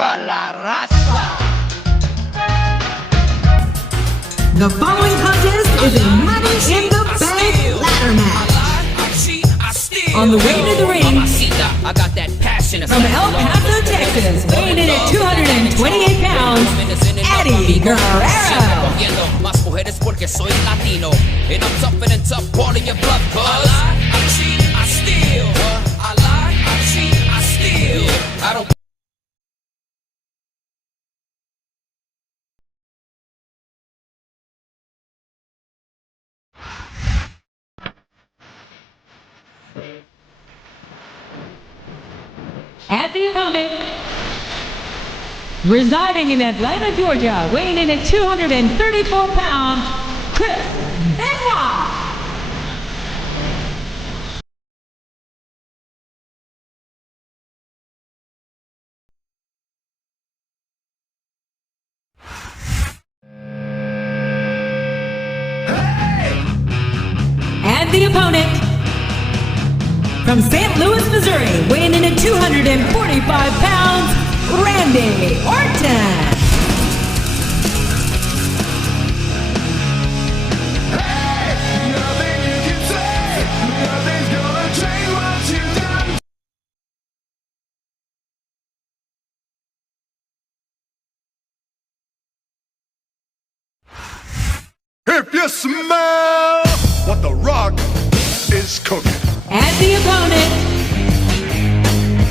¡Viva la raza! The following contest is a Money in the Bank ladder match. On the way to the ring, from El Paso, Texas, weighing in at 228 pounds, Eddie Guerrero. Más mujeres porque soy latino. And I'm tougher than tough, calling your bluff, cuz I cheat, I steal. I lie, I cheat, I steal. I don't. At the opponent, residing in Atlanta, Georgia, weighing in at 234 pounds, Benoit. And the opponent, from St. Louis, Missouri, weighing in at 245 pounds, Randy Orton. Hey, nothing you can say, nothing's gonna change what you've done. If you smell what the Rock is cooking. And the opponent,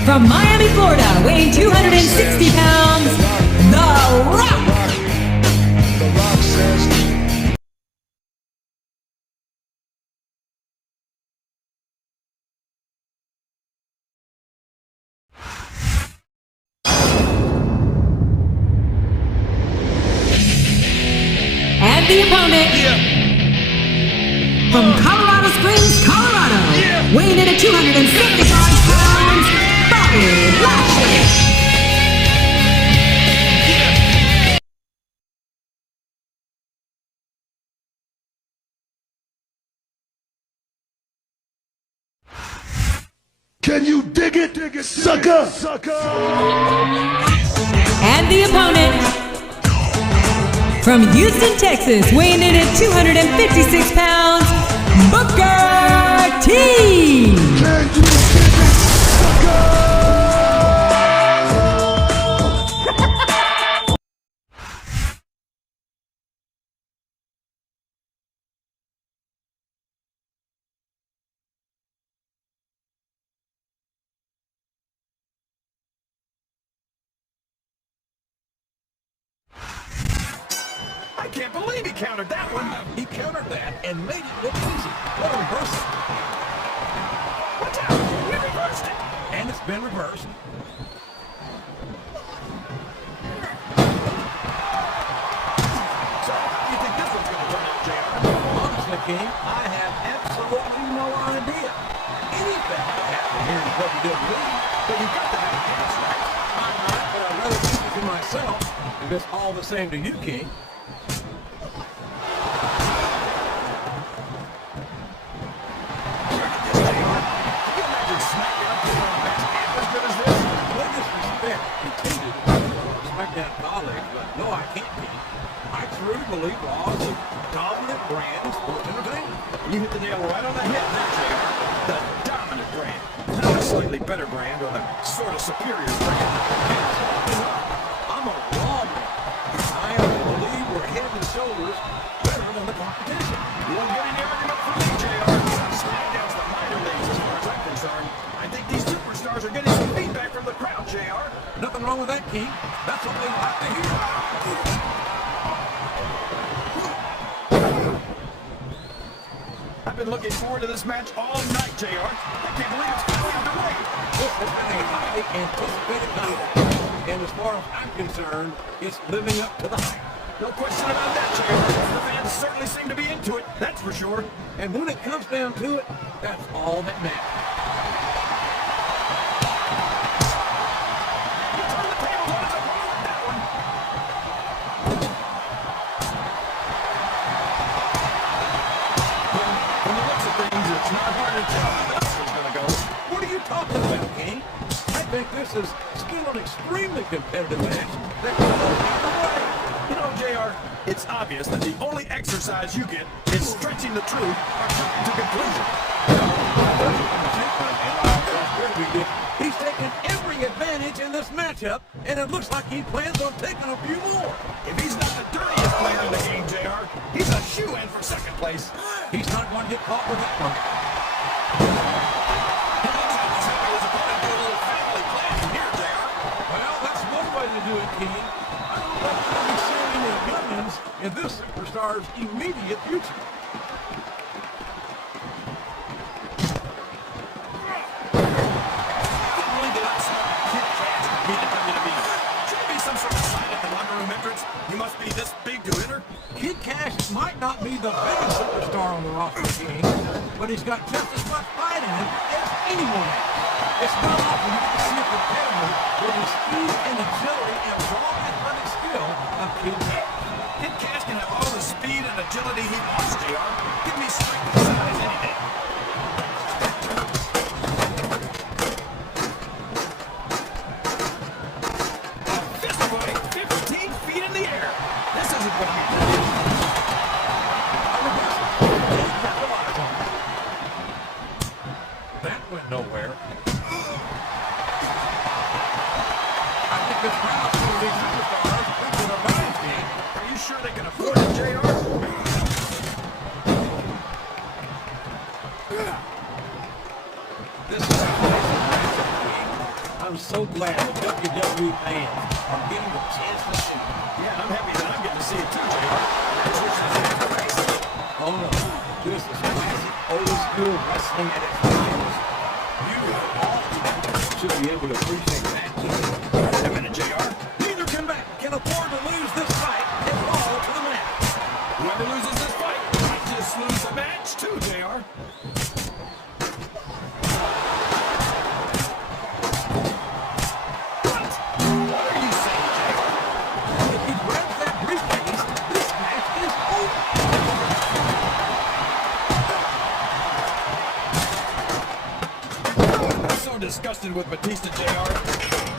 from Miami, Florida, weighing 260 pounds, The Rock. The Rock says. And the opponent, from Colorado Springs, Colorado, weighing in at 255 pounds, Lashley. Can you dig it, sucker? And the opponent, from Houston, Texas, weighing in at 256 pounds, Booker T. Can you dig it, sucker? I can't believe he countered that one. He countered that and made it look easy. What a reversal. Watch out. We reversed it. And it's been reversed. So, how do you think this one's going to turn out, JR? Honestly, King, I have absolutely no idea. Anything could happen here in WWE, but you've got to have a guess, right? I'm not, but I'd rather keep it to myself. If it's all the same to you, King. SmackDown colleagues, but no, I can't be. I truly believe Raw is a dominant brand of sports entertainment. You hit the nail right on the head there, JR. The dominant brand. Not a slightly better brand or a sort of superior brand. I'm a Raw man. I believe we're head and shoulders better than the competition. You won't get any argument from me, JR. SmackDown's the minor leagues as far as I'm concerned. I think these superstars are getting some feedback from the crowd, JR. Nothing wrong with that, King. That's what they like to hear. I've been looking forward to this match all night, JR. I can't believe it's finally underway. This has been a highly anticipated night. And as far as I'm concerned, it's living up to the hype. No question about that, JR. The fans certainly seem to be into it, that's for sure. And when it comes down to it, that's all that matters. It's not hard to tell how this is going to go. What are you talking about, King? I think this is still an extremely competitive match that can go either way. You know, JR, it's obvious that the only exercise you get is stretching the truth to conclusion. He's taken every advantage in this matchup, and it looks like he plans on taking a few more. If he's not the dirtiest player in the game, JR, he's a shoe-in for second place. He's not going to get caught with that one. He looks like he's helping his opponent do a little family planning here, JR. Well, that's one way to do it, King. I don't know if we'll be seeing any opinions in this superstar's immediate future. He must be this big to enter. Kid Cash might not be the biggest superstar on the roster, King, but he's got just as much fight in him as anyone else. It's not often you can see a competitor with the speed and agility and raw athletic skill of Kid Cash. Kid Cash can have all the speed and agility he wants, JR. Give me strength and size any day. Fist fight, 15 feet in the air. This isn't what we did. That went nowhere. I think this crowd's going to be superstars thinking about it, King. Are you sure they can afford it, JR? This is a amazing matchup, King. I'm so glad the WWE fans are getting the chance to see it. Yeah, I'm happy that I'm getting to see it too, JR. That's just a race. Oh no, this is classic old school wrestling at its finest. You should be able to appreciate that. Wait a minute, JR. Neither can afford to lose this fight and fall to the mat. Whoever loses this fight might just lose the match too, JR. What are you saying, JR? If he grabs that briefcase, this match is over. I'm so disgusted with Batista, JR.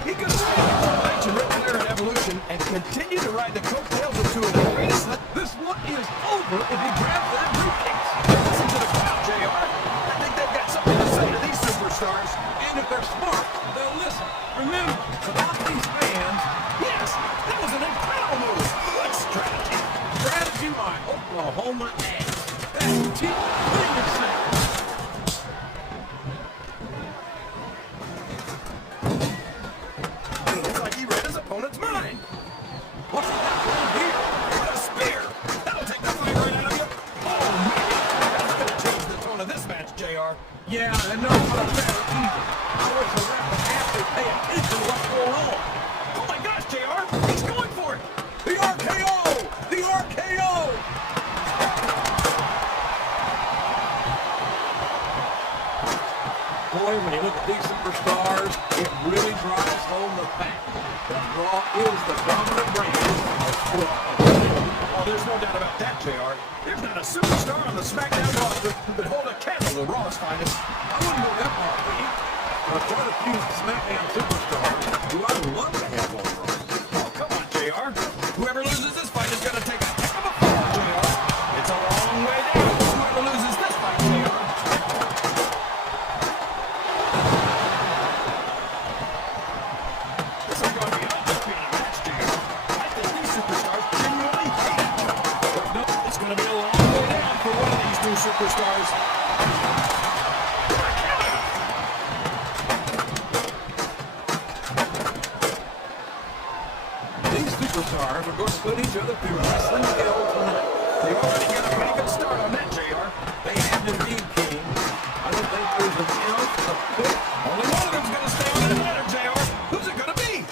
He could have stayed in the match and Ric Flair in Evolution and continue to ride the coattails of two of the greatest. This one is over if he grabs that briefcase. Listen to the crowd, JR. I think they've got something to say to these superstars. And if they're smart, they'll listen. Remember, without these fans, Yes, that was an incredible move. What strategy? strategy by Oklahoma ass. That's cheap, clean and simple. It's like he read his opponent's mind. What's he got going here? What a spear! That'll take the fight right out of you. Oh, man! That's gonna change the tone of this match, JR. Yeah, and no one better either. I wish the ref would actually pay attention to what's going on. Oh my gosh, JR! He's going for it! The RKO! The RKO! Boy, when you look at these superstars, it really drives home the fact that Raw is the dominant brand of sport. Oh, there's no doubt about that, JR. There's not a superstar on the SmackDown roster who could hold a candle to Raw's finest. I wouldn't go that far, Pete. There are quite a few SmackDown superstars who I'd love to have on Raw. Oh, come on, JR. Whoever loses this fight is gonna take a heck of a fall, JR. It's a long way down. Whoever loses this fight, JR. This is going beyond just being a match, JR. I think these superstars genuinely hate each other. But no, it's gonna be a long way down for one of these two superstars. These superstars are going to put each other through wrestling hell tonight. They've already got a pretty good start on that, JR. They have indeed, King. I don't think there's an ounce of quit. Only one of them's gonna stay on that ladder, JR. Who's it gonna be?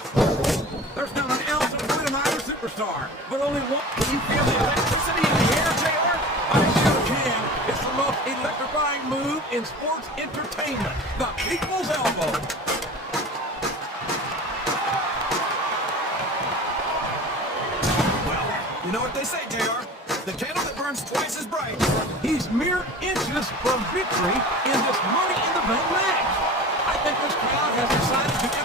There's not an ounce of quit in either superstar, but only one. Can you feel the electricity in the air, JR? I sure can. It's the most electrifying move in sports entertainment. The people's elbow. Well, you know what they say, JR. The candle that burns twice as bright. He's mere inches from victory in this Money in the Bank match. I think this crowd has decided to get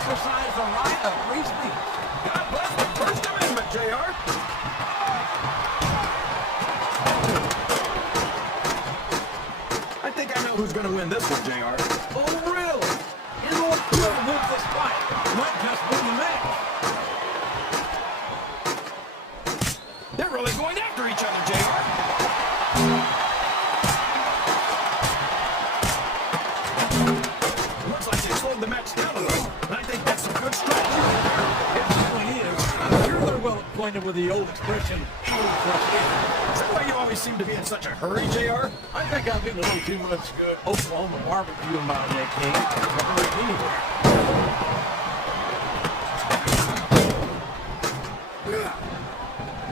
a free speech. God bless the First Amendment, JR. I think I know who's going to win this one, JR. Oh, really? You know what? Whoever wins this fight might just win the match. They're really going after each other, JR. Looks like they slowed the match down a little. And I think that's some good strategy right there. It certainly is. I'm sure they're well acquainted with the old expression, "Old frustrated." Is that why you always seem to be in such a hurry, JR? I think I've been a little too much Oklahoma barbecue in my neck, King. I've heard anywhere.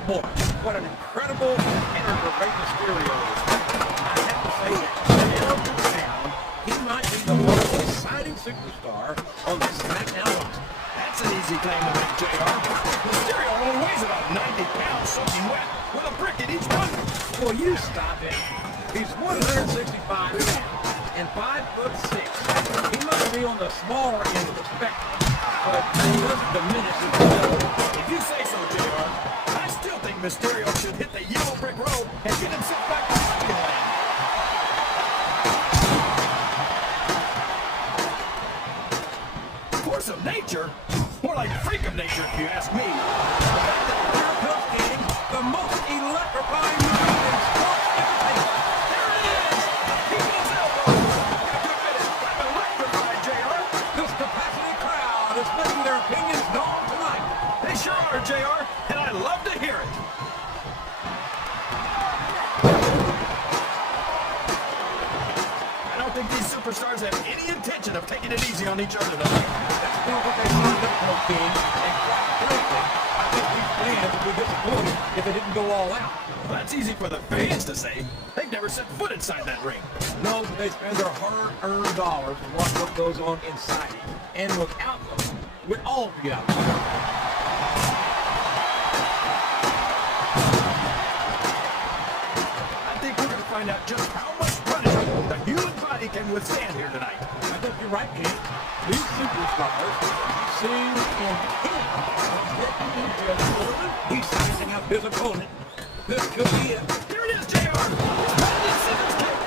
Boy, what an incredible entertainer Rey Mysterio is. I have to say that, hands down, he might be the most exciting superstar on the SmackDown roster. That's an easy claim to make, JR. Mysterio only weighs about 90 pounds soaking wet with a brick in each one. Well, you stop it. He's 165 pounds and 5'6". He must be on the smaller end of the spectrum, but it doesn't diminish his ability. If you say so, JR, I still think Mysterio should hit the yellow brick road and get himself back to champion land. Force of nature? More like freak of nature, if you ask me. Here comes King, the most electrifying move in sports entertainment. There it is! He his elbow! Got to admit it, I'm electrified, JR. This capacity crowd is making their opinions known tonight. They sure are, JR, and I love to hear it. I don't think these superstars have any intention of taking it easy on each other tonight. That's still what they signed up for, King. And quite frankly, I think these fans would be disappointed if they didn't go all out. Well, that's easy for the fans to say. They've never set foot inside that ring. No, but they spend their hard-earned dollars to watch what goes on inside it. And without them, we'd all be out there. I think we're going to find out just how much punishment the human body can withstand here tonight. I think you're right, King. These superstars, seeing and he's sizing up his opponent. This could be it. Here it is, JR. It's scissors kick.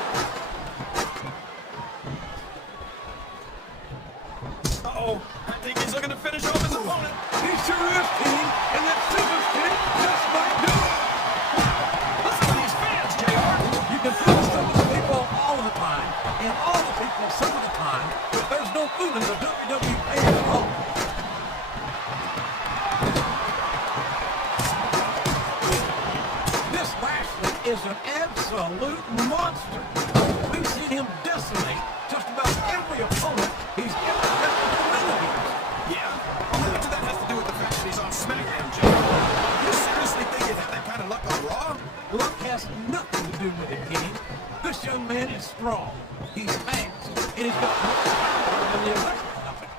Uh-oh. I think he's looking to finish off his opponent. He sure is, King. And that scissors kick just might do it. Listen to these fans, JR. You can fool some of the people all the time, and all the people some of the time, but there's no fooling the WWE fans at all. This Lashley is an absolute monster. We've seen him decimate just about every opponent he's ever had the ability. Yeah. How much of that has to do with the fact that he's on SmackDown, JR? You seriously think he'd have that kind of luck on Raw? Luck has nothing to do with it, King. This young man is strong. He's fast, and he's got more power than the electric company.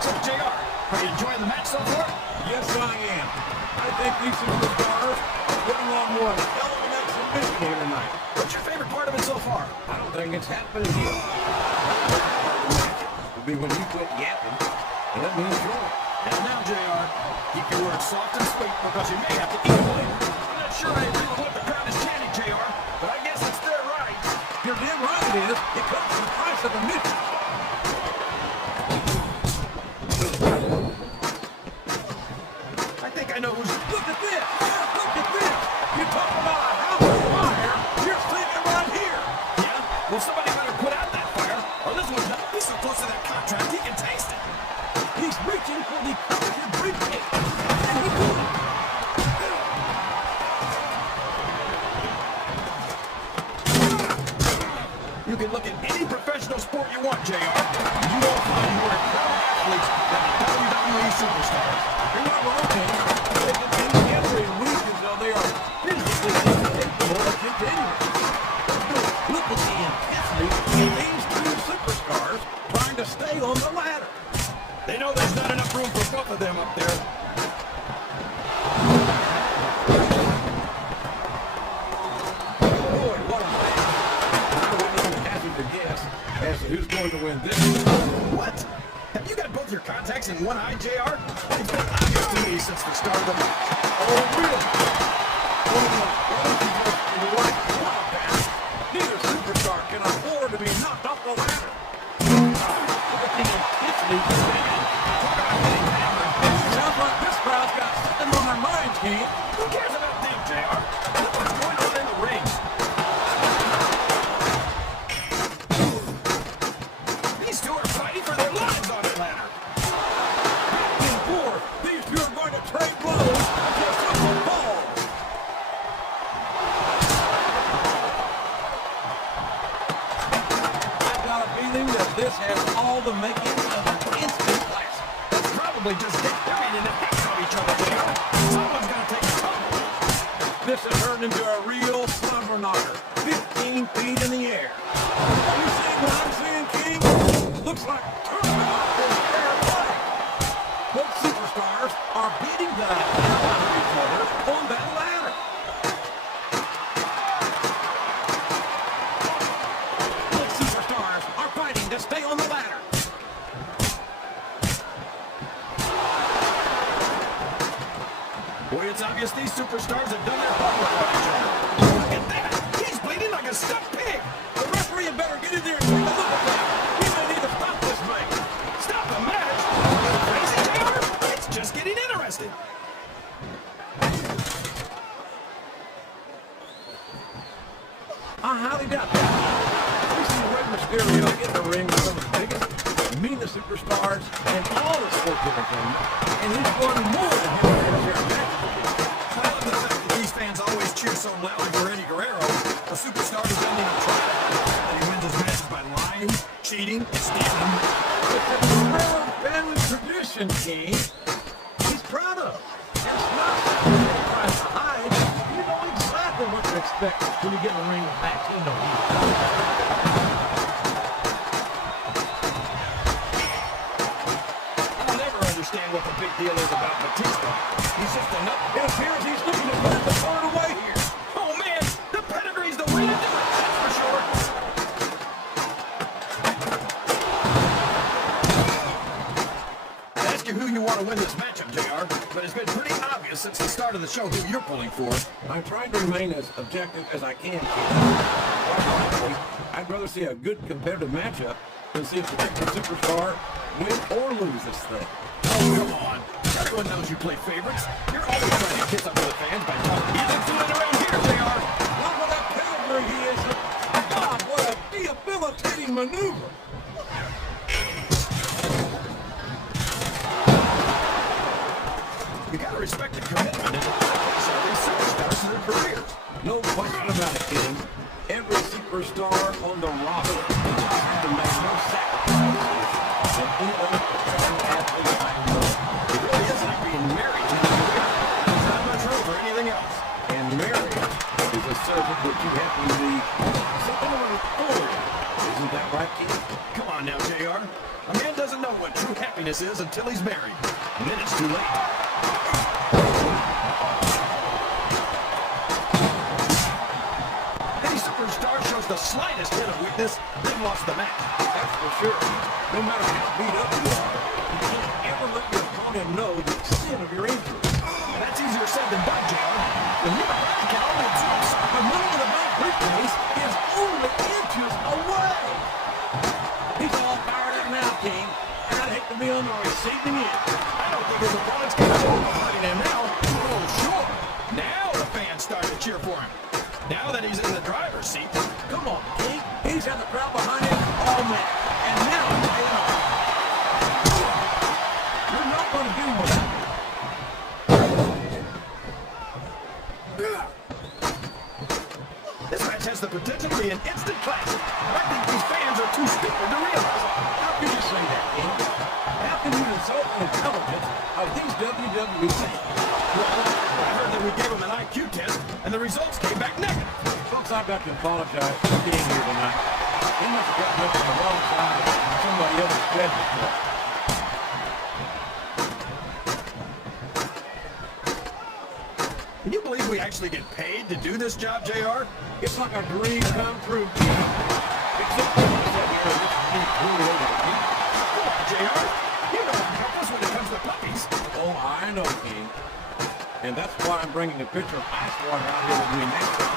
So, JR, are you enjoying the match so far? Yes, I am. I think these superstars are putting on one hell of an exhibition here tonight. What's your favorite part of it so far? I don't think it's happening yet. It'll be when you quit yapping, and let me enjoy it. And now, JR, keep your words soft and sweet because you may have to eat later. I'm not sure I agree with what the crowd is chanting, JR, but I guess it's their right. You're damn right it is. It comes at the price of admission. I think I know who's... Look at this! Look at this! You talk about a house of fire, you're sleeping right here! Yeah? Well, somebody better put out that fire, or this one's not... He's so close to that contract, he can taste it. He's reaching for the coveted briefcase, and he will. You can look at any professional sport you want, JR. You won't find more incredible athletes than the WWE superstars. You're not wrong, man. They continue every week as though they are physically incapable of continuing. Look at the intensity in these two superstars trying to stay on the ladder. They know there's not enough room for both of them up there. Boy, what a match. I wouldn't even hazard to guess going to win this. What? Have you got both your contacts in one eye, JR? It's been obvious to me since the start of the match. Oh, really? Neither superstar can afford to be knocked off the ladder. Sounds like this crowd's got something on their minds, King. Who cares about them, JR? Look what's going on in the ring. These two are fighting for their lives on the ladder. In four, these two are going to trade blows until someone falls. I've got a feeling that this has all the makings of an instant classic. That's probably just get buried in the heck of each other, JR. Someone's gonna take a tumble. This has turned into a real slumber knocker. 15 feet in the air. Are you seeing what I'm seeing, King? Looks like turnabout is fair play. Both superstars are beating the hell out of each other on that ladder. Both superstars are fighting to stay on the ladder. Boy, it's obvious these superstars have done their homework on each other. Look at that! He's bleeding like a stuffed pig! The referee had better get in there and take a look at that. We may need to stop this thing. Stop the match! Are you crazy, JR? It's just getting interesting. I highly doubt that. We see Rey Mysterio in the ring with some of the biggest, meanest superstars in all of sports entertainment, and he's won more than his fair share of matches. I love the fact that these fans always cheer so loudly for Eddie Guerrero, a superstar who doesn't even try. And he wins his matches by lying, cheating, and stealing. It's a Guerrero family tradition, King. He's proud of it. It's not something he tries to hide. You know exactly what to expect when you get in the ring with Max. You know I'll never understand what the big deal is about Batista. He's just a nut. it appears he's looking to put the third away here. Oh man, the pedigree's the way to do it, that's for sure. I ask you who you want to win this matchup, JR, but it's been pretty obvious since the start of the show who you're pulling for. I'm trying to remain as objective as I can. Quite honestly, I'd rather see a good competitive matchup than see a particular superstar win or lose this thing. Oh, come on. Everyone knows you play favorites. You're always trying to kiss up to the fans by talking. He's fooling around here, JR. Not with that pedigree he is. God, what a debilitating maneuver. You gotta respect the commitment and the focus of these superstars in their careers. No question about it, King. Every superstar on the roster is trying to make no sacrifices than any other professional athlete I know. It really is like being married to the career. There's not much room for anything else. And marriage is a subject that you have to be something of an authority. Isn't that right, King? Come on now, JR. A man doesn't know what true happiness is until he's married. And then it's too late. Any superstar shows the slightest hint of weakness, they've lost the match. That's for sure. No matter how beat up you are, you can't ever let your opponent know the extent of your injury. That's easier said than done, JR. The human body can only absorb The money in the bank briefcase is only inches away. He's all fired up now, King. And I'd hate to be on the receiving end. I don't think his opponent's going to hold behind him now. Oh, sure. Now the fans start to cheer for him. Now that he's in the driver's seat. Come on, King. He's had the crowd behind him all match. And now he's paying off. You're not going to do more. This match has the potential to be an instant classic. I think these fans are too stupid to realize it. How can you say that, King? How can you insult the intelligence of these WWE fans? I heard that we gave him an IQ test, and the results came back negative. Folks, I've got to apologize for being here tonight. He must have gotten up on the wrong side of somebody else's schedule. Can you believe we actually get paid to do this job, JR? It's like a dream come true. Except for the fact that this really over the King. Come on, JR. You know I'm helpless when it comes to puppies. Oh, I know, King. And that's why I'm bringing a pitcher of ice water out here with me next time.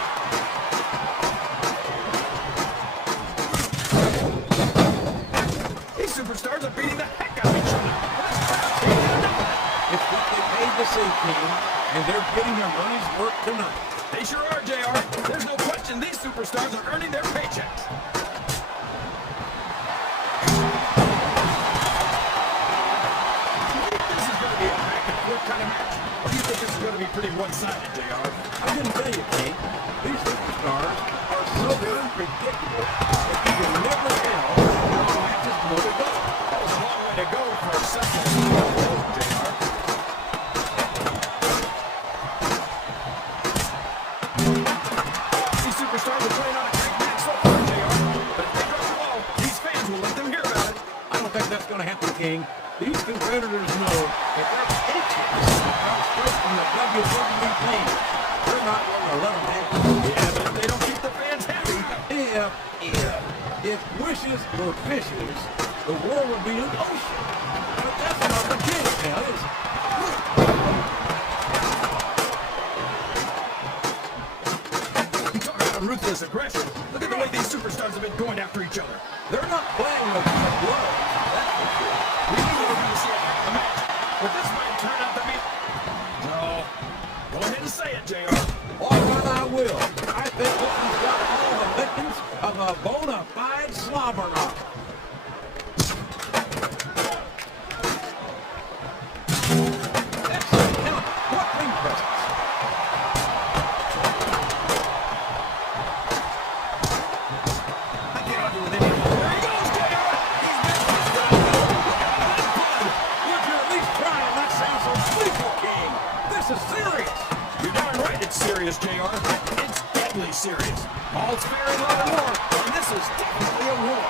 These superstars are beating the heck out of each other. It's what they paid to see, King, and they're getting their money's worth tonight. They sure are, JR. There's no question these superstars are earning their paychecks. This is going to be a back and forth kind of match. Or do you think this is going to be pretty one-sided, JR? I'm going to tell you, King, these superstars are so unpredictable that you can never tell how the match is going to go. That was a long way to go for a second. JR. These superstars are playing on a great match so far, JR. But if they go slow, these fans will let them hear about it. I don't think that's going to happen, King. These competitors know if they're paychecks come straight from the WWE team, they're not going to let them happen. Yeah, but if they don't keep the fans happy, If wishes were fishes, the world would be an ocean. But that's not the case now, is it? you talk about ruthless aggression. Look at the way these superstars have been going after each other. They're not playing with blood. That's for sure. We knew we were going to see a heck of a match, but this might turn out to be... No. Go ahead and say it, JR. All right, I will. I think Orton's got all the victims of a bona fide slobber knocker. Excellent count. What ring presence. I can't argue with any of it. There he goes, JR. Would you at least try and not sound so sleepy, King? This is serious. You're darn right it's serious, JR. It's deadly serious. All's fair in love and war, and this is definitely a war.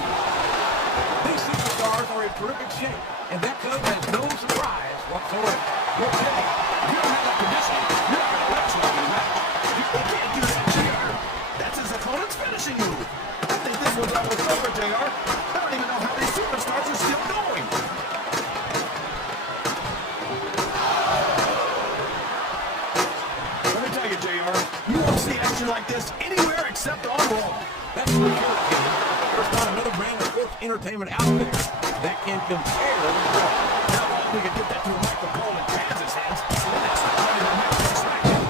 These superstars are in terrific shape, and that comes as no surprise whatsoever. Okay, you don't have that conditioning. You're not going to last long in a match. You can't do that, JR. That's his opponent's finishing move. I think this one's almost over, JR. I don't even know how these superstars are still going. Let me tell you, JR, you won't see action like this anywhere except on Raw. That's for sure, King. There's not another brand of sports entertainment out there that can compare with Raw. Now, we can get that to a microphone in Taz's hands. The next time in the match on SmackDown.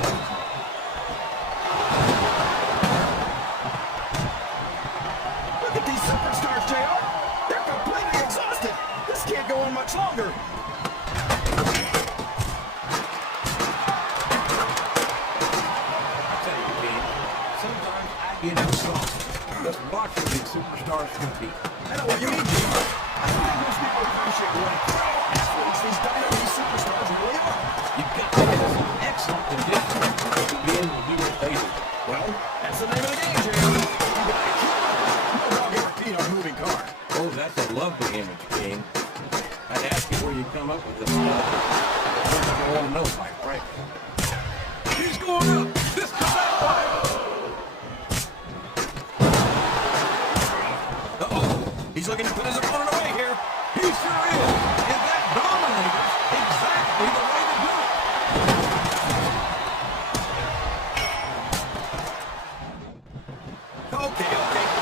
Look at these superstars, JR. They're completely exhausted. This can't go on much longer. I tell you, King, sometimes I get exhausted just watching these superstars compete. I know what you mean, JR. I don't think most people appreciate what athletes these WWE superstars really are. You've got to have some excellent conditioning to be able to do what they do. Well, that's the name of the game, JR. You got to kill them. No dog ever peed on a moving car. Oh, that's a lovely image, King. I'd ask you where you come up with this stuff. I want to know, quite frankly. He's going up. This could backfire. Uh-oh. He's looking to put his opponent away here. He sure is. And that dominates exactly the way to do it. Okay.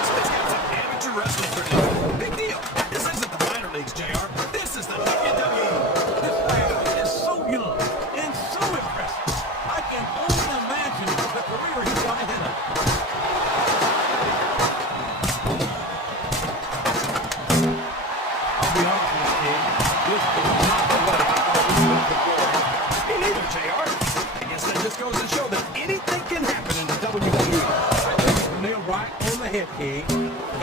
So this guy's an amateur wrestling tournament. Big deal. This isn't the minor leagues, JR. This is the WWE. This man is so young and so impressive. I can only imagine the career he's got ahead of him. I'll be honest with you, King. This is not the way I thought we would before. Me neither, JR. I guess that just goes to show that anything can happen in the WWE. I think it's nailed right on the head, King.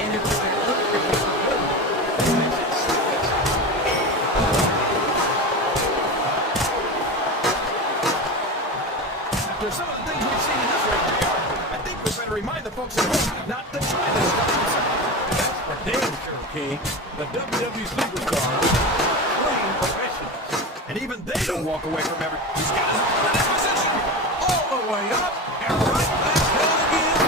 And it's an unpredictability that makes it so After some of the things we've seen in this ring, JR, I think we better remind the folks at home not to try this stuff themselves. for damn sure, King. The WWE superstars are trained professionals. And even they don't walk away from every... He's got his opponent in position. All the way up and right back down again.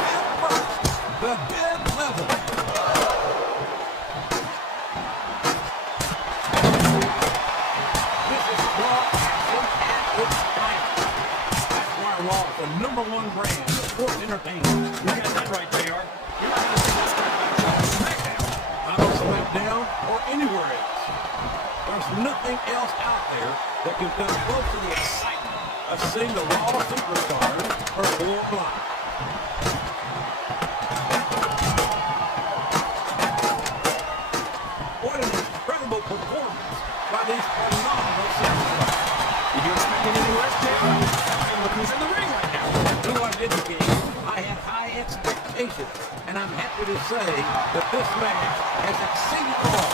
lost the #1 brand of sports entertainment. You got that right, JR. You're not going to see this kind of action on SmackDown. Not on SmackDown or anywhere else. There's nothing else out there that can come close to the excitement of seeing the Raw superstars perform live. What an incredible performance by these phenomenal superstars. Did you expect anything less, JR? And look who's in the ring right now. No, I didn't, King. I had high expectations, and I'm happy to say that this match has exceeded all.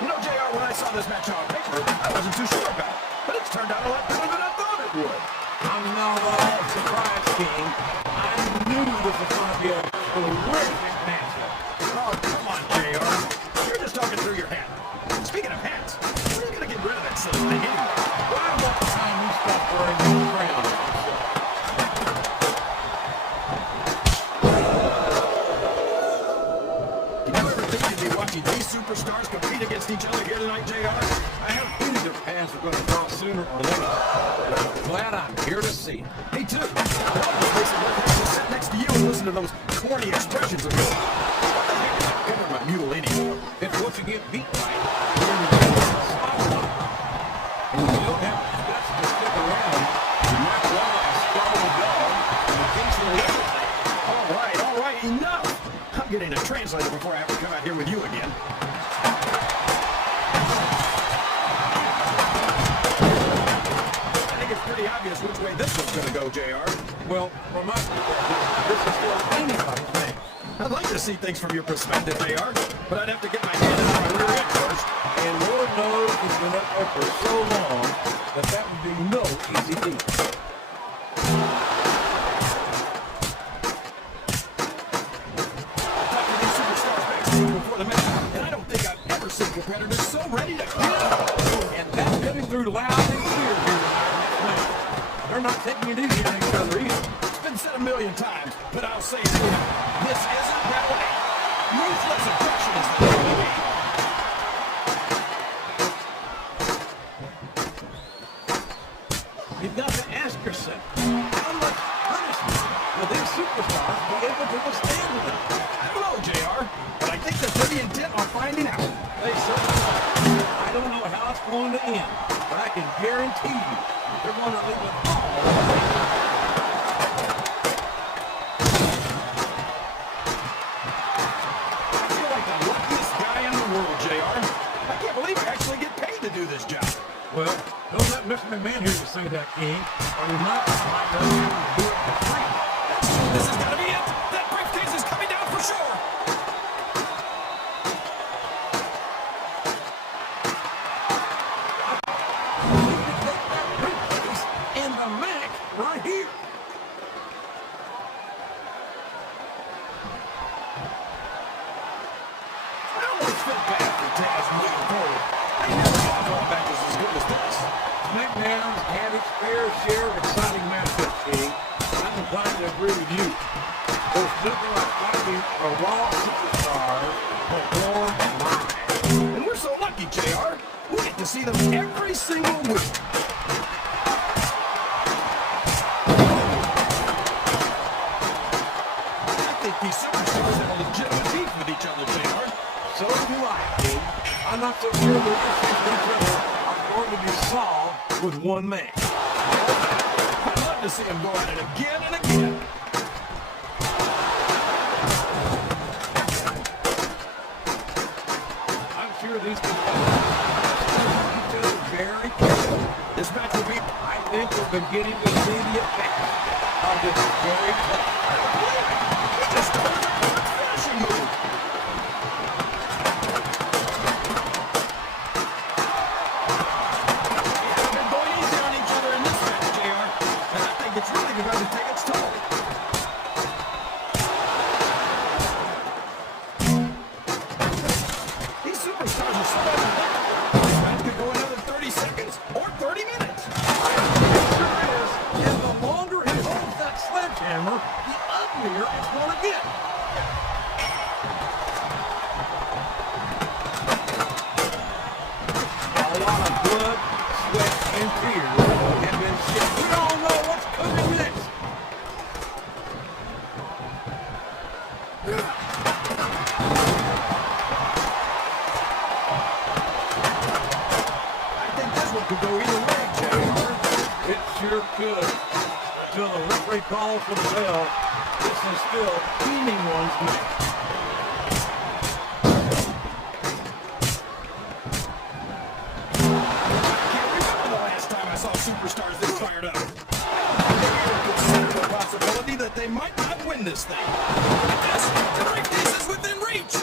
You know, JR, when I saw this match on paper, I wasn't too sure about it. But it's turned out a lot better than I thought it would. I'm not all surprised, King. I knew this was going to be a terrific matchup. Oh, come on, JR. You're just talking through your hat. Speaking of hats, when are you going to get rid of that silly thing anyway? Why about the time you stop wearing your crown? Did you ever think you'd be watching these superstars compete against each other here tonight, JR? I have feeling their paths are going to cross sooner or later. But I'm glad I'm here to see it. Me too. I'll sit next to you and listen to those corny expressions of yours. What the heck is a government mule anyway? It's what you get beat right. You're in the spotlight. And when you don't have the guts to stick around, you might want to swallow a dog and occasionally everything. All right, enough! I'm getting a translator before I have to come out here with you again. I think it's pretty obvious which way this one's going to go, JR. Well, from my perspective, this is still anybody's match. I'd like to see things from your perspective, JR, but I'd have to get my hand in my rear end first. And Lord knows he's been up there for so long that that would be no easy feat. I talked to these superstars backstage before the match, and I don't think I've ever seen competitors so ready to go. And that's getting through loud and clear here tonight. They're not taking it easy on each other either. It's been said a million times, but I'll say it again. This isn't rally. Ruthless aggression is the name of the game. You've got to ask yourself, how much punishment will these superstars be able to withstand with them? I don't know, JR, but I think they're pretty intent on finding out. They certainly are. I don't know how it's going to end, but I can guarantee you they're going to leave it all. I feel like the luckiest guy in the world, JR. I can't believe I actually get paid to do this job. Well, don't let Mr. McMahon hear you say that, King, or he's not like us to do it for free. This is gonna be it. That briefcase is coming down for sure. And the Mac right here. I always feel bad for Taz moving forward. I never thought going back was as good as this. SmackDown's had its fair share of exciting matchups, King. I'm inclined to agree with you. There's nothing like watching a Raw superstar perform live. And we're so lucky, JR. We get to see them every single week. I think these superstars have a legitimate beef with each other, JR. So do I, King. I'm not so sure the issues with each other are going to be solved with one man. I'd love to see them go at it again and again. I'm sure these competitors are each other very carefully. This match will be... I think we're beginning to see the effect of this very play. He just started a quick finishing move. We haven't been going easy on each other in this match, JR. And I think it's really going to take its toll. These superstars are so unlike. This match could go another 30 seconds or 30 minutes. Sure is. And the longer he holds that sledgehammer, the uglier it's going to get. All and tears have been shed. We all know what's coming next. I think this one could go either way, JR. It sure could. Till the referee calls for the bell, this is still anyone's match. Can't remember the last time I saw superstars this fired up. Consider the possibility that they might not win this thing. This, the briefcase is within reach.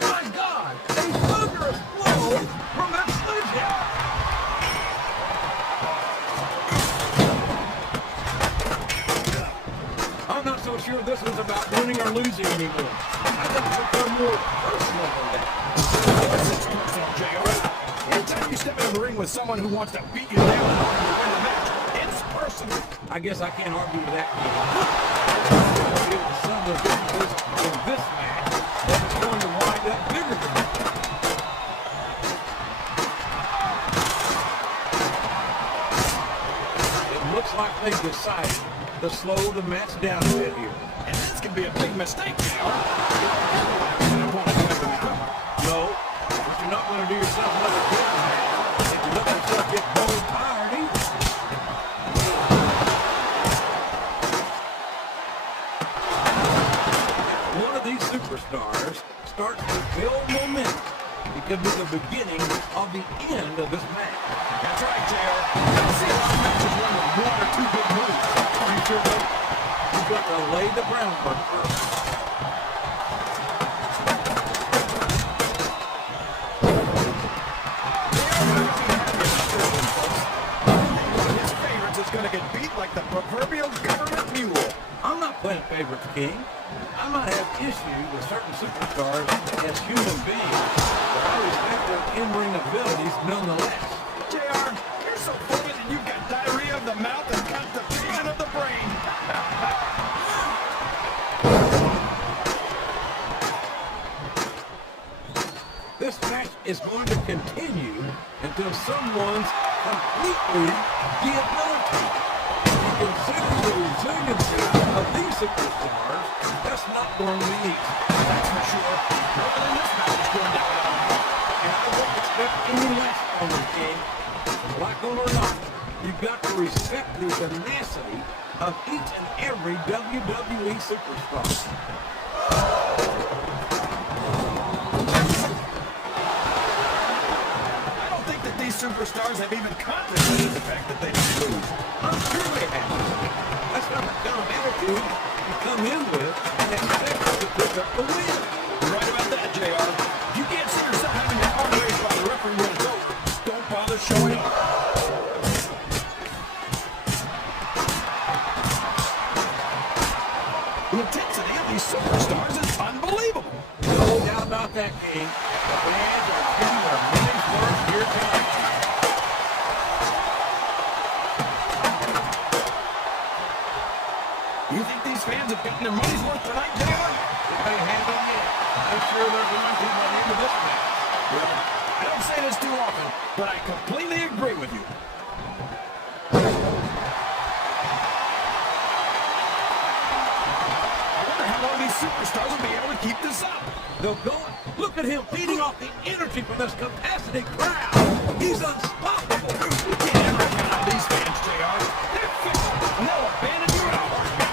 My God, a thunderous blow from that sledgehammer. I'm not so sure this is about winning or losing anymore. I think it's become more personal than that. It's personal, JR. Anytime you step into the ring with someone who wants to beat you down and help you win the match, it's personal. I guess I can't argue with that. It was some of the differences in this match that is going to wind up bigger than that. It looks like they've decided to slow the match down a bit here. And this can be a big mistake, JR. No, but you're not going to do yourself another good match if you let yourself get bone tired either. One of these superstars starts to build momentum. It could be the beginning of the end of this match. That's right, JR. I don't see a lot of matches won with one or two big moves. Are you sure, mate? You've got to lay the groundwork first. His favorites is going to get beat like the proverbial government mule. I'm not playing favorites, King. I might have issues with certain superstars as human beings, but I respect their in-ring abilities nonetheless. JR, you're so funny that you've got diarrhea of the mouth and constipation of the brain. This match is going to continue until someone's completely debilitated. You consider the resiliency of these superstars, that's not going to be easy. That's for sure. Nobody in this match is going down. And I don't expect any less from the King. Like them or not, you've got to respect the tenacity of each and every WWE superstar. I don't think that these superstars have even contemplated the fact that they didn't lose. I'm sure they have. That's not the kind of attitude you come in with and expect to pick up the win. You're right about that, JR. You can't see yourself having your arm raised by the referee when it's over. Don't bother showing up. The intensity of these superstars is unbelievable. No doubt about that, King. The fans are getting their money's worth here tonight. You think these fans have gotten their money's worth tonight, JR? They haven't yet. I'm sure they're going to by the end of this match. Well, I don't say this too often, but I completely agree with you. I wonder how long these superstars will be able to keep this up. They'll go. Look at him feeding off the energy from this capacity crowd. He's unstoppable. You can't ever count on these fans, JR. They're fixed, and they'll abandon you in a heartbeat.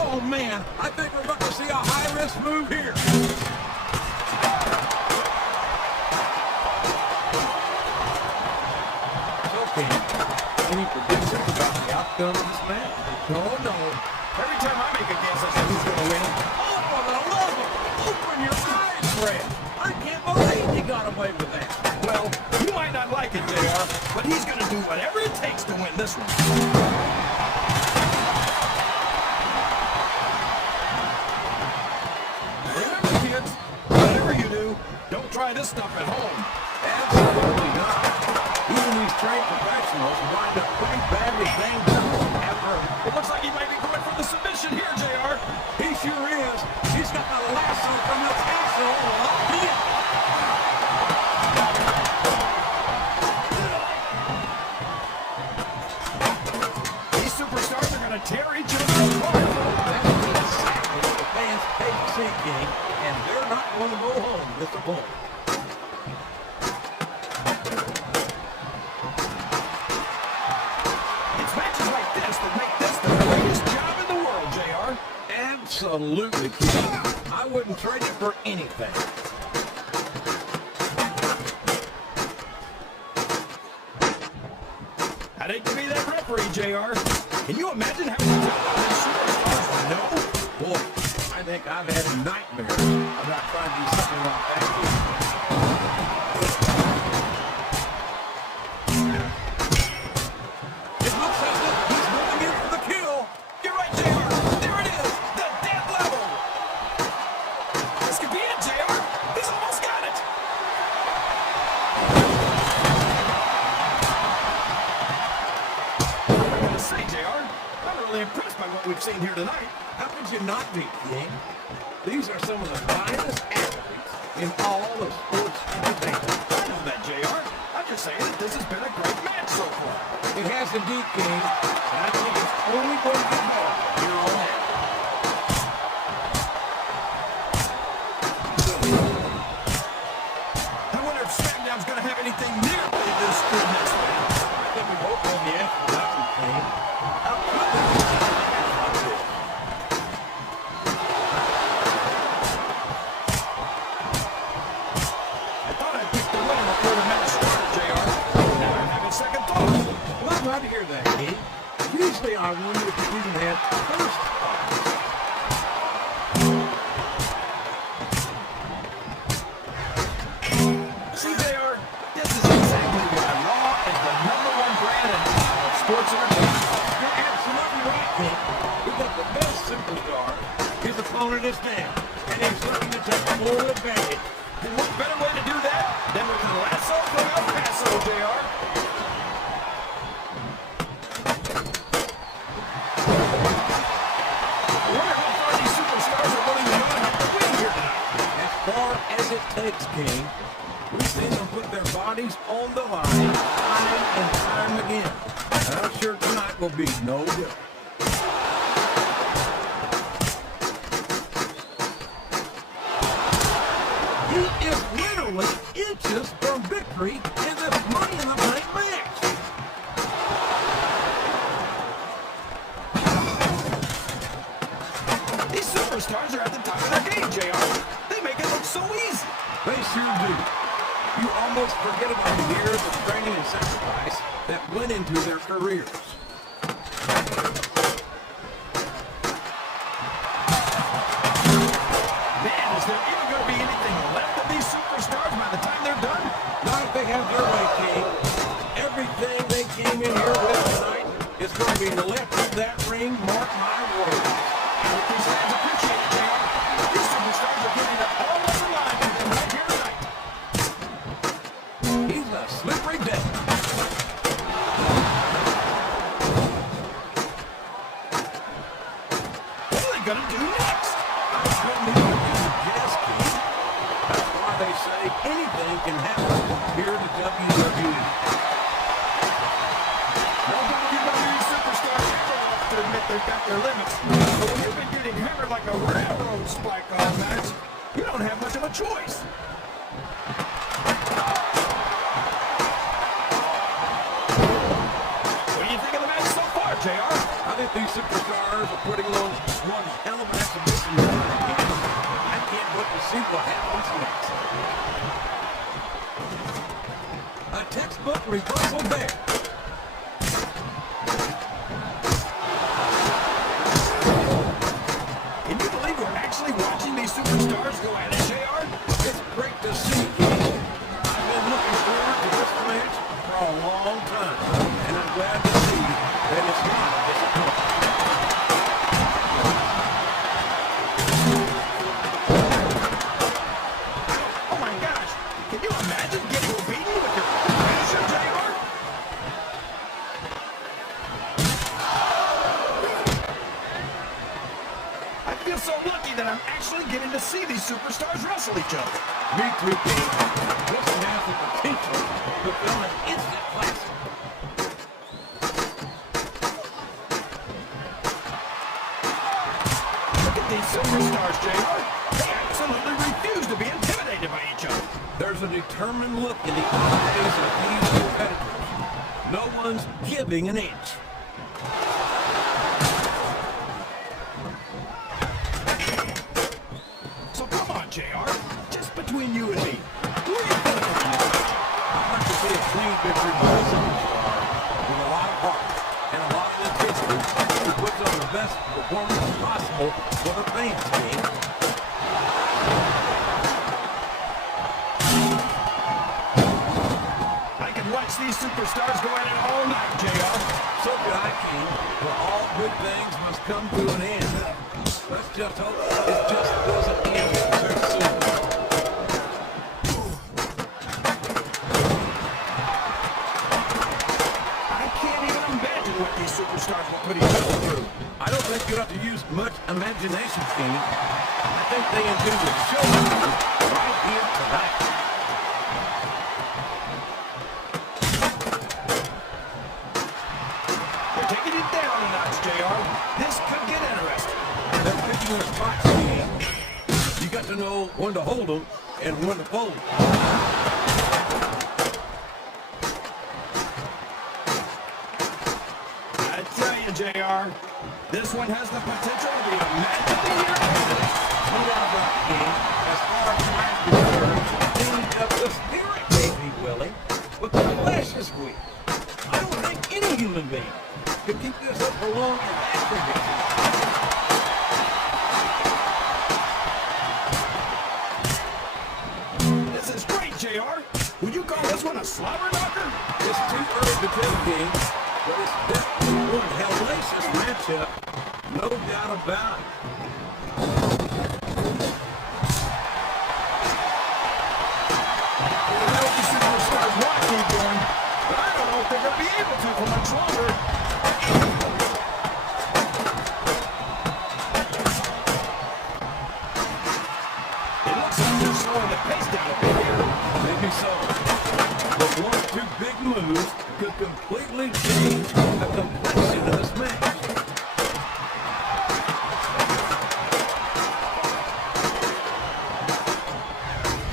Oh, man. I think we're about to see a high-risk move here. So, King, any predictions about the outcome of this match? No. Every time I make a guess, I say who's going to win. Oh, for the love of open your eyes, Fred. I can't believe he got away with that. Well, you might not like it, JR, but he's going to do whatever it takes to win this one. Remember, kids, whatever you do, don't try this stuff at home. Absolutely not. Even these trained professionals wind up pretty badly banged up after. It looks like he might be going for the submission here, JR. He sure is. He's got the lasso from the castle locked in. Absolutely, King. I wouldn't trade it for anything. I'd hate to be that referee, JR. Can you imagine how many these superstars know? Boy, I think I've had a nightmare about trying to do something like that. It looks as if he's moving in for the kill. You're right, JR. There it is. The dead level. This could be it, JR. He's almost got it. I gotta say, JR, I'm really impressed by what we've seen here tonight. How could you not be, King? These are some of the finest athletes in all of sports entertainment. I know that, JR. I'm just saying that this has been a great match so far. It has indeed, King, and I think it's only going to get better from here on out. I wonder if SmackDown's going to have anything near this good next week. I think we both know the answer to that one, King. How could they do something like this? I thought I picked the winner before the match started, JR. Now I'm having second thoughts. Well, I'm glad to hear that, King. Usually I wonder if you even had first thoughts. See, JR, this is exactly why Raw is the #1 brand in all of sports entertainment. You're absolutely right, King. We've got the best superstar. His opponent is down, and he's looking to take full advantage. And what better way to do that than with the lasso from El Paso, JR? I wonder how far these superstars are willing to go and have to win here tonight. As far as it takes, King, we've seen them put their bodies on the line time and time again. And I'm sure tonight will be no different. He is literally inches from victory in this Money in the Bank match. These superstars are at the top of their game, JR. They make it look so easy. They sure do. You almost forget about the years of training and sacrifice that went into their careers. Man, is there even going to be anything left of these superstars by the time they're done? Not if they have their way, King. Everything they came in here with tonight is going to be left in that ring, mark my words. I hope these fans appreciate it, JR. These superstars are giving it all on the line for them right here tonight. He's a slippery deck. What are they going to do next? I couldn't even guess, King. That's why they say anything can happen here at the WWE. No WWE superstars ever want to admit they've got their limits. But when you've been getting hammered like a railroad spike all match, you don't have much of a choice. What do you think of the match so far, JR? I think these superstars are putting on one hell of an exhibition tonight. I can't wait to see what happens next. A textbook reversal there. Can you believe we're actually watching these superstars go at it, JR? It's great to see, King. I've been looking forward to this match for a long time, and I'm glad to see that it's not a disappointment. Oh my gosh, can you imagine getting beaten with your own finisher, JR? I feel so lucky that I'm actually getting to see these superstars wrestle each other. Me too, King. This has the potential to become an instant classic. Look at these superstars, JR. They absolutely refuse to be intimidated by each other. There's a determined look in the eyes of these competitors. No one's giving an inch. between you and me. Who are you putting on this match? I'd like to see a clean victory by a superstar with a lot of heart and a lot of intensity who puts on the best performance possible for the fans, King. I could watch these superstars go at it all night, JR. So could I, King, but all good things must come to an end. Let's just hope it just doesn't end too soon. I can't even imagine what these superstars will put each other through. I don't think you have to use much imagination, King. I think they intend to show you right here tonight. They're taking it down a notch, JR. This could get interesting. They're picking their spots, King. You got to know when to hold them and when to fold. I tell you, JR, this one has the potential to be a match of the year. No doubt about it, King. As far as I'm concerned, things up the spirit may be willing, but the flesh is weak. I don't think any human being could keep this up for long in that condition. This is great, JR. Would you call this one a slobber knocker? It's too early to tell, King, but it's definitely one hellacious matchup. No doubt about it. I know these superstars want to keep going, but I don't know if they're going to be able to for much longer. It looks like they're slowing the pace down a bit here. Maybe so. But one or two big moves could completely change the complexion of this match.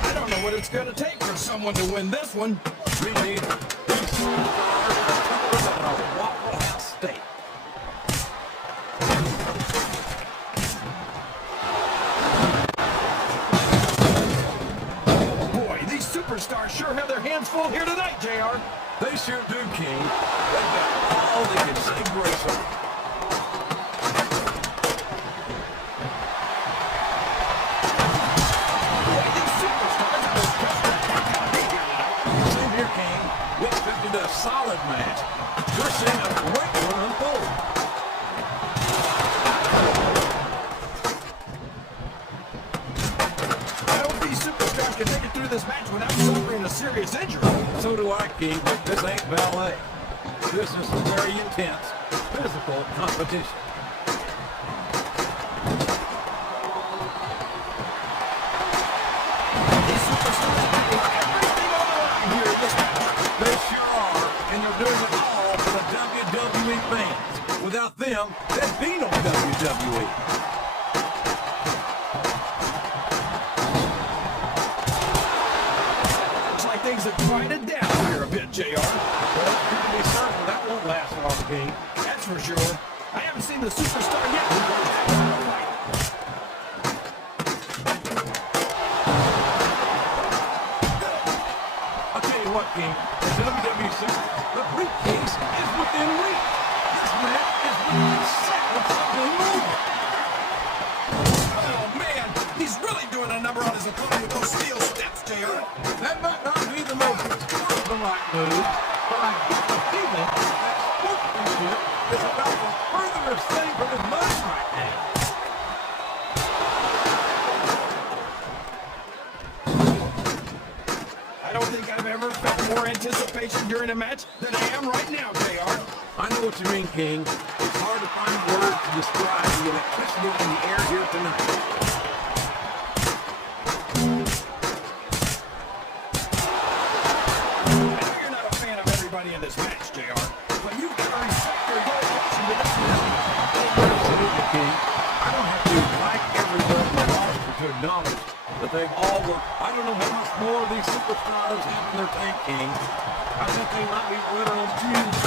I don't know what it's going to take for someone to win this one. We need these superstars to cover a Waffle House steak. Boy, these superstars sure have their hands full here tonight, JR. They sure do, King. They've got all they can say grace on. Boy, these superstars are just the heck out of me here tonight. Same here, King. We expected a solid match. We're seeing a great one unfold. I hope these superstars can make it through this match without suffering a serious injury. So do I, King, but this ain't ballet. This is a very intense, physical competition. These superstars are putting everything on the line here in this match. They sure are, and they're doing it all for the WWE fans. Without them, there'd be no WWE. Looks like things have quieted down here a bit, JR. Well, you can be certain that won't last long, King. That's for sure. I haven't seen the superstar yet who goes that kind of fight. I'll tell you what, King, the WWE Super, the briefcase is within reach. This match is within seconds of being over. Oh, man, he's really doing a number on his opponent with those steel steps, JR. That might not be the most sportsmanlike move, but I get the feeling that sportsmanship is about the furthest thing from his mind right now. I don't think I've ever felt more anticipation during a match than I am right now, JR. I know what you mean, King. It's hard to find words to describe the electricity in the air here tonight. I know you're not a fan of everybody in this match, JR, but you've got to respect their dedication to this match. Absolutely, King. I don't have to like everyone in the roster to acknowledge that they've all worked. I don't know how much more these superstars have in their tank, King. I think they might be running on fumes.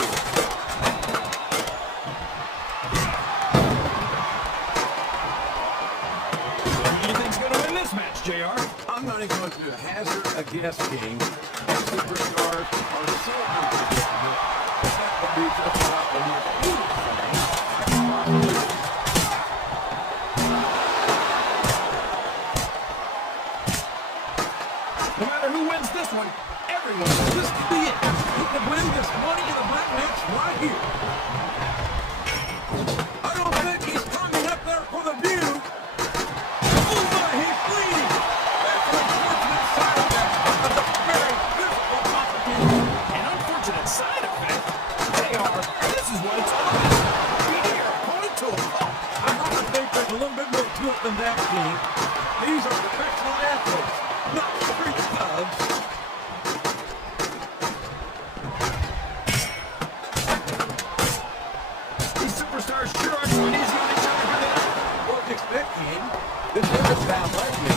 Who do you think's going to win this match, JR? I'll I'm not even going to hazard a guess, King. These superstars are so unpredictable. That would be just about the most beautiful thing I can possibly do. No matter who wins this one, everyone will This could be it. He could win this Money in the Bank match right here. I don't think he's climbing up there for the view. Oh my, he's bleeding. That's an unfortunate side effect of the very physical competition. An unfortunate side effect. JR, this is what it's all about. Beating your opponent to a pulp. I have to think there's a little bit more to it than that, King. These are professional athletes, not street thugs. These superstars sure are going easy on each other for this. What do you expect, King? This doesn't sound like me.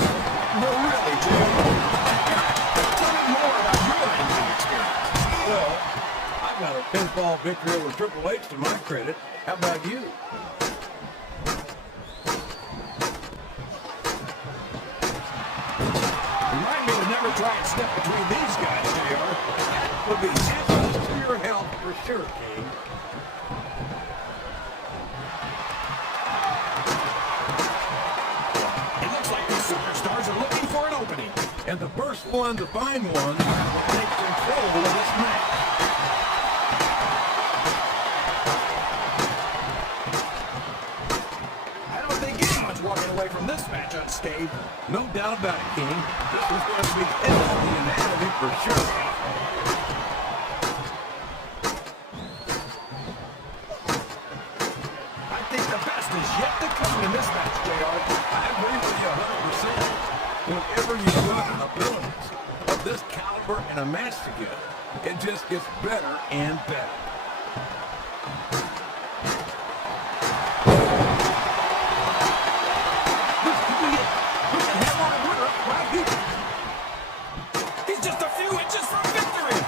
No, really, JR. Tell me more about your ring experience. Well, I got a pinfall victory over Triple H to my credit. How about you? Remind me to never try and step between these guys, JR. That would be hazardous to your health for sure, King. It looks like these superstars are looking for an opening. And the first one to find one will take control of this match. I don't think anyone's walking away from this match unscathed. No doubt about it, King. This is going to be hell of the anatomy for sure. I think the best is yet to come in this match, JR. I agree with you 100%. Whenever you put abilities of this caliber in a match together, it just gets better and better. This could be it. We can have our winner right here. He's just a few inches from victory.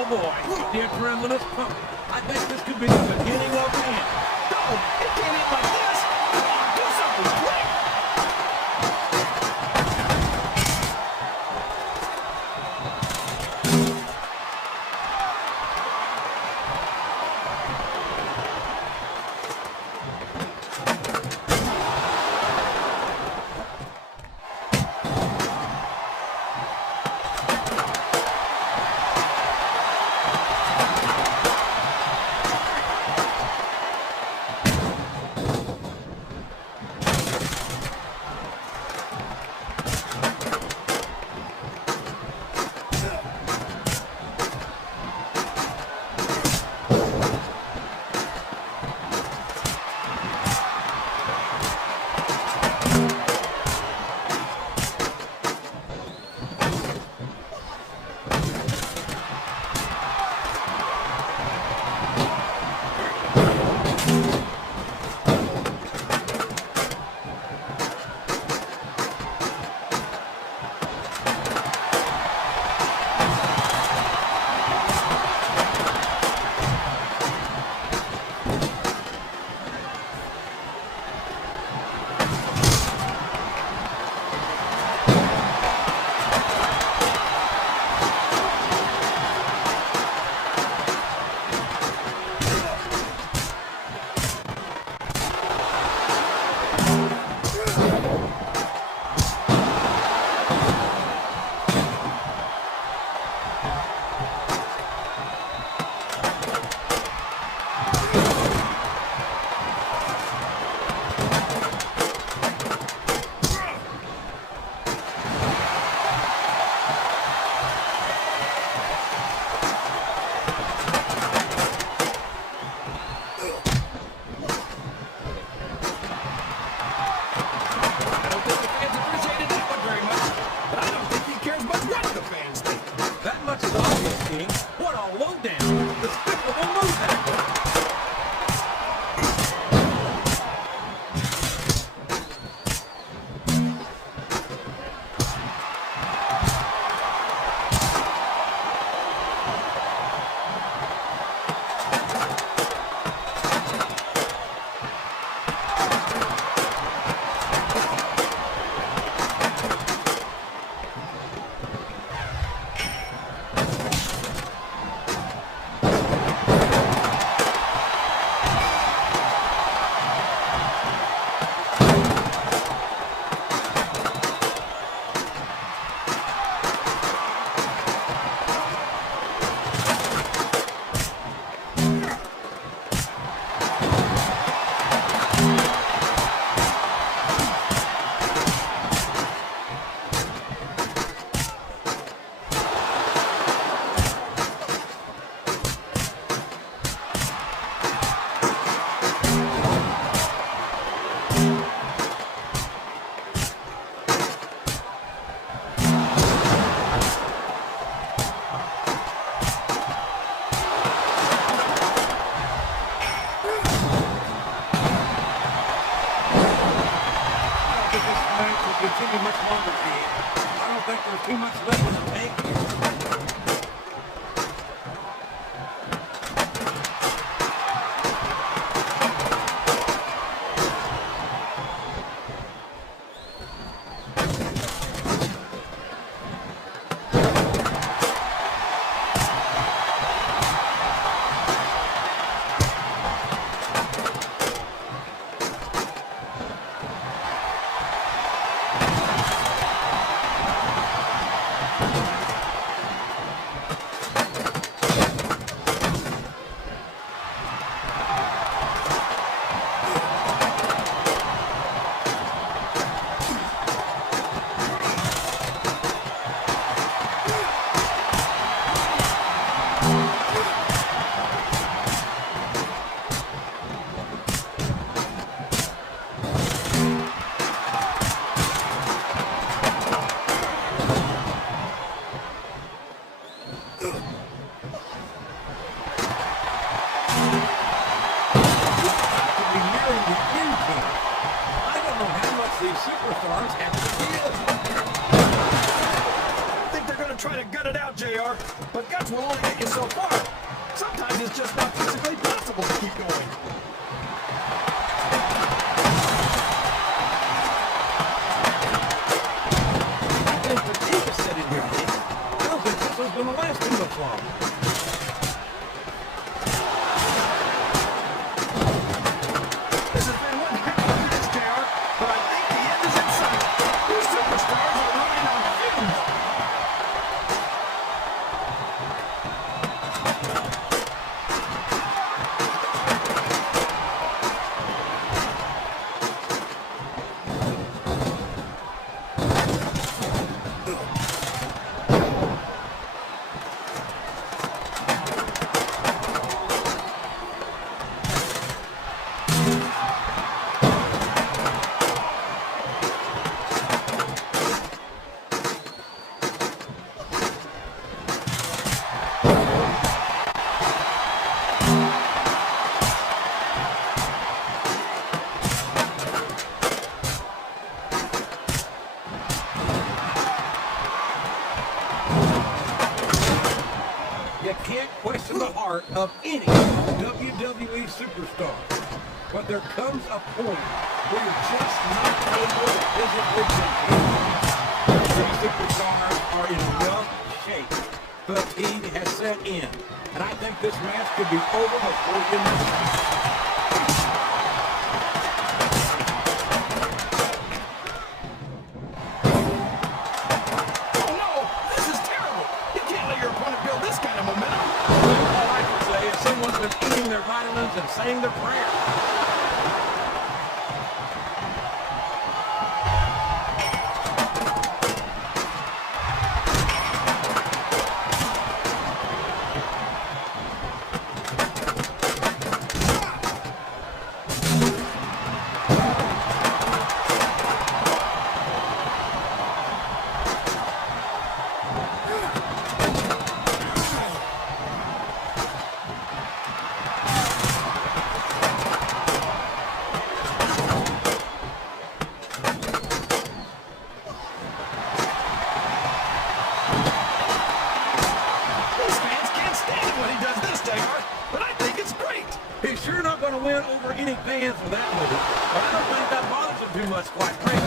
Oh boy, the adrenaline's pumping. I think this could be the beginning of the end. No, it can't end like this. Come on, do something quick. continue much longer, Steve. I don't think there's too much left in the tank here. to gut it out, JR, but guts will only get you so far. Sometimes it's just not physically possible to keep going. I think fatigue is set in here, Nick. I don't think this one's going to last too much longer. This has been one heck of a match, JR, but I think the end is in sight. These superstars are running on fumes. You can't question the heart of any WWE superstar. But there comes a point where you're just not able to physically compete. These superstars are in rough shape. Fatigue has set in. And I think this match could be over before you know it. Oh no, this is terrible. You can't let your opponent build this kind of momentum. All I can say is someone's been eating their vitamins and saying their prayers. These fans can't stand it when he does this, JR, but I think it's great. He's sure not going to win over any fans for that move, but I don't think that bothers him too much, quite frankly.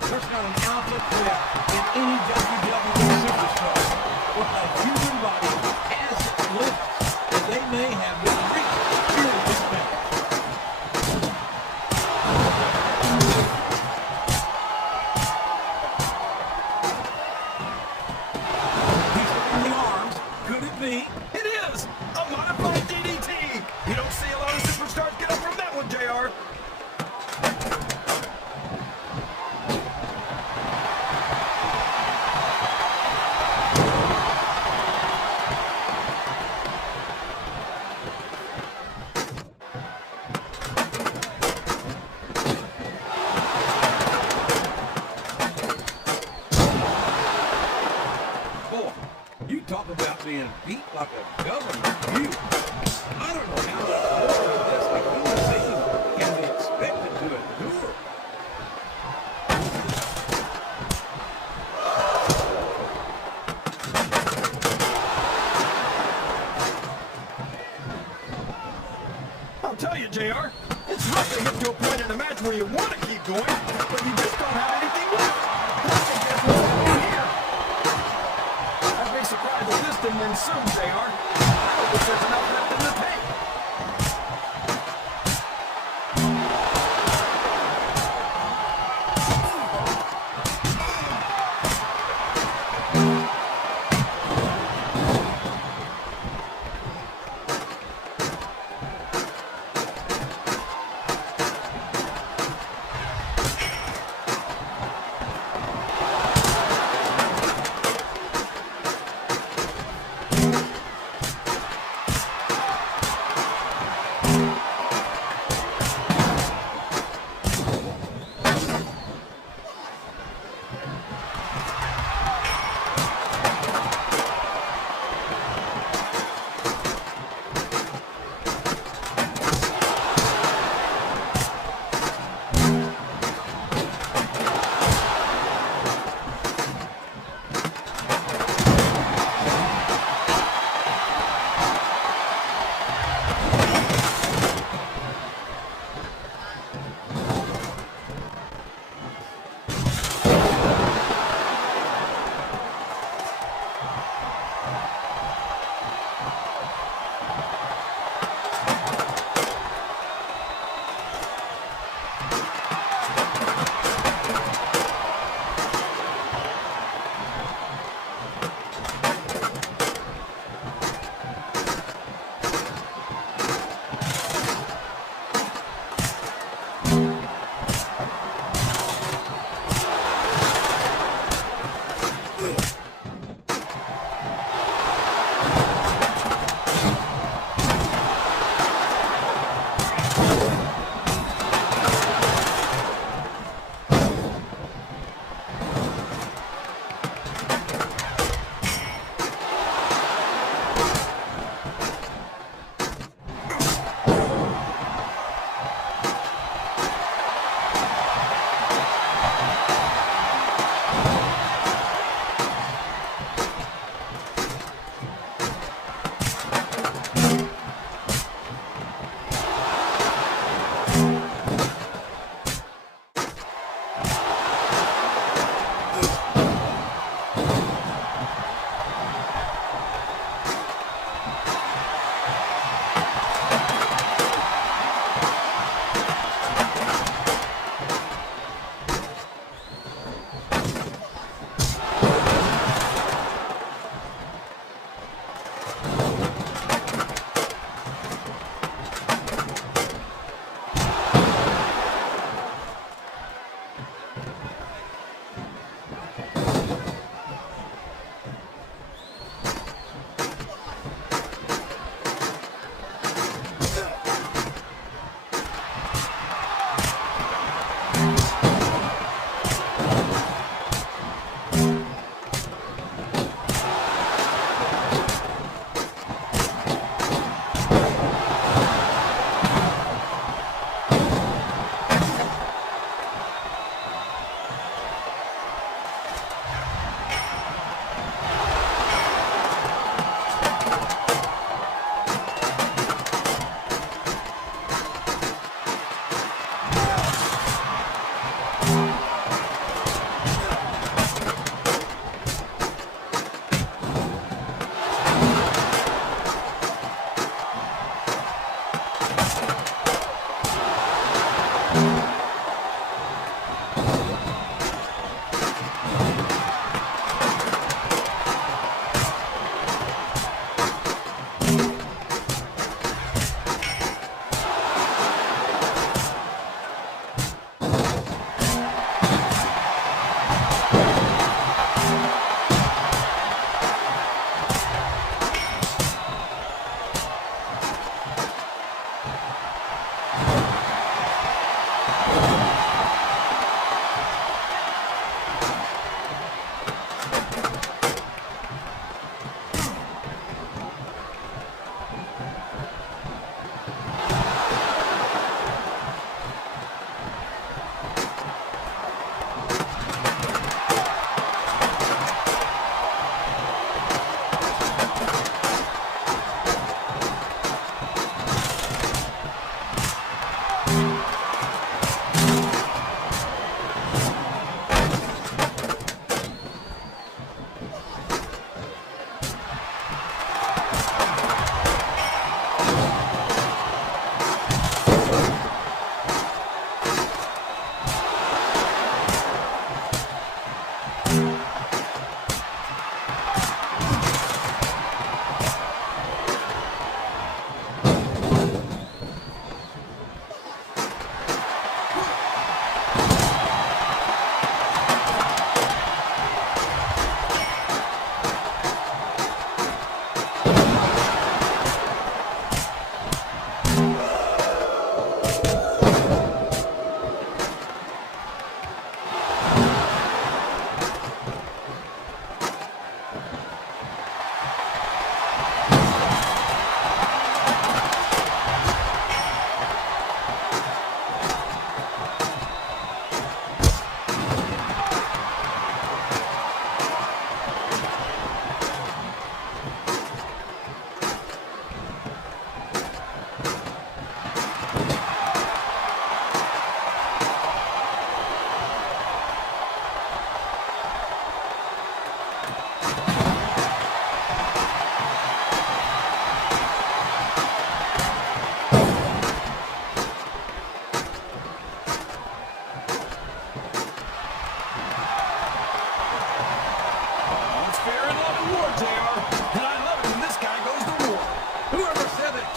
There's not an ounce of threat in any WWE superstar. But the human body has its limits, and they may have been reached here in this match. He's looking the arms. Could it be? It is a modified DDT. You don't see a lot of superstars get up from that one, JR. Boy, you talk about being beat like a government. I don't know how the force of this human being can be expected to endure. I'll tell you, JR, it's rough to get to a point in a match where you want to keep going, but you just don't have anything left. And I think that's what's happening here. I'd be surprised if this didn't end soon, JR. I hope there's enough left in the tank.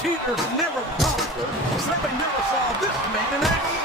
cheaters never prosper. Somebody never saw this man in action.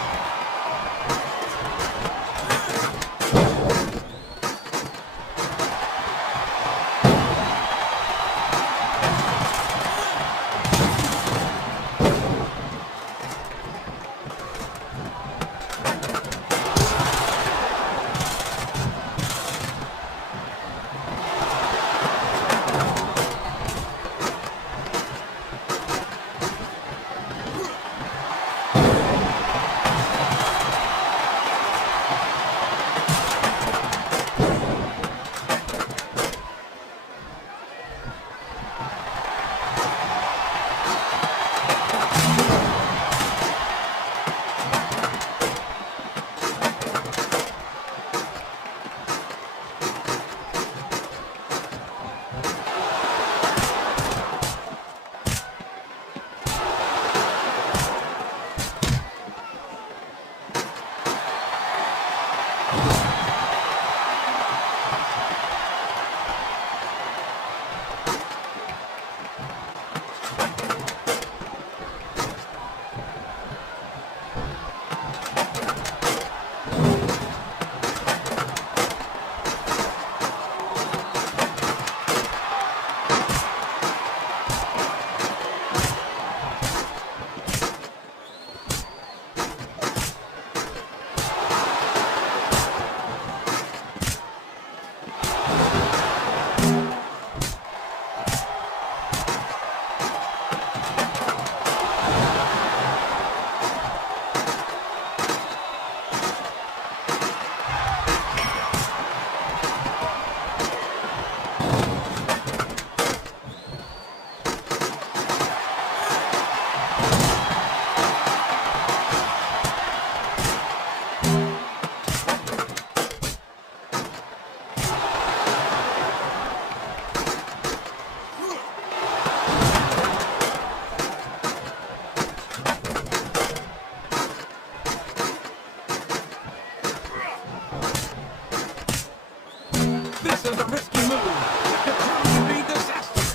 This is a risky move. It could prove to be disastrous.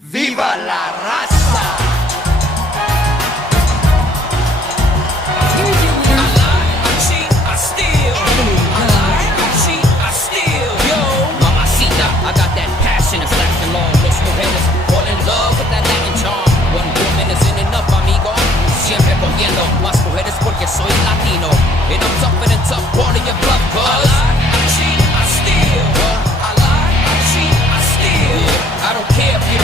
¡Viva la